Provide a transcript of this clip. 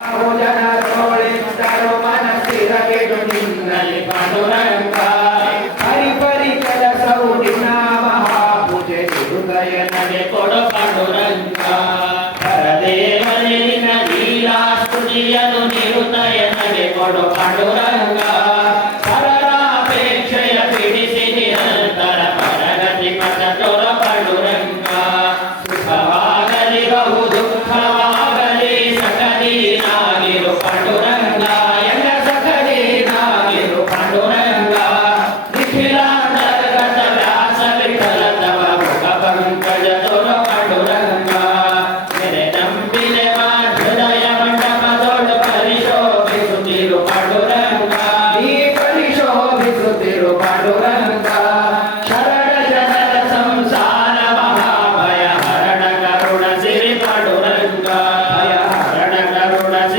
ಭೋಜನ ತೋಳಿಂದರು ಮನಸ್ಸಿರಗೆಡು ನಿನ್ನಲ್ಲಿ ಪಾಂಡುರಂಗ ಹರಿಪರಿ ಕೆಲಸವು ನಿನ್ನ ಮಹಾಪೂಜೆ ಹೃದಯ ನಡೆ ಕೊಡು ಪಾಂಡುರಂಗ ಪರದೇವನೇ ನಿನ್ನ ಲೀಲಾ ಸ್ತುತಿಯನ್ನು ನಿರುದಯ ನಡೆ ಕೊಡು ಪಾಂಡುರಂಗ ಪರರಾಪೇಕ್ಷೆಯ ಬಿಡಿಸಿ ನಿರಂತರ ಪರಗತಿ ಪಥ ತೋರ ಪಾಂಡುರಂಗ ಸುಖವಾಗಲಿ ಬಹು ದುಃಖವಾಗಲಿ ಸಕಲೀನಾಗಿರು ಪಾಂಡುರಂಗ